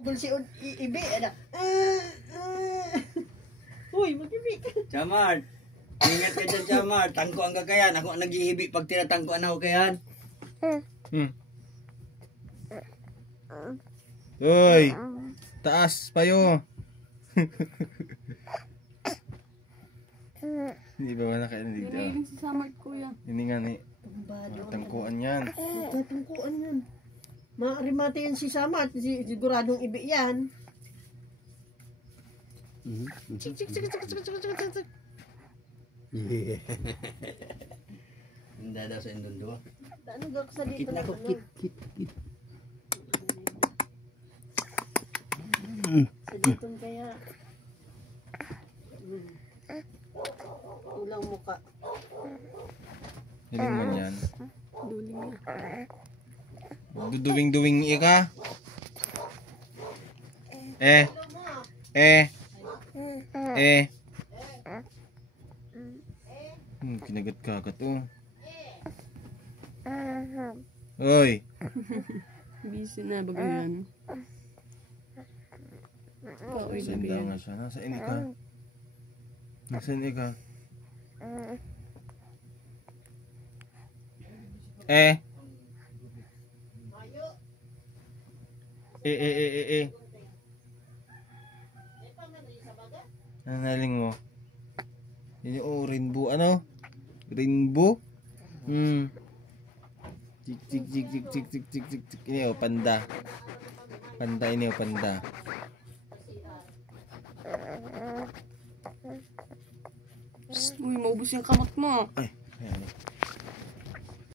Tugol si Ibi, ada. Uy, mag-ibi. Chamar, ingat ka dyan, Chamar. Tangko ang kakayan. Ako ang nag-iibi pag tinatangkoan ako kayan. Uy, taas payo. Hindi ba nakain dito? Nililing si Samart, kuya. Hindi nga ni. Tangkuan yan. Tatungkuan yan. Maarimate yan si Samat. Siguradong Ibi yan. Chik, chik, chik, chik, chik, chik, chik, chik, chik. Hindi daw sa indundo. Ano ga sa dito Kit na ako, kit. Sa dito kaya. Ulang muka. Hiling mo yan. Duling niya. Duduwing-duwing ika. Kinagat-kagat oh. Oy. Busy na bago yan. Pauwi na Saan ba yan? nga siya? Nasaan ika? Nasaan ika? Nanaling mo? Yan yung rainbow ano? Rainbow? Tik. Ini oh panda. Panda ini oh panda. Uy, maubos yung kamot mo. Ay.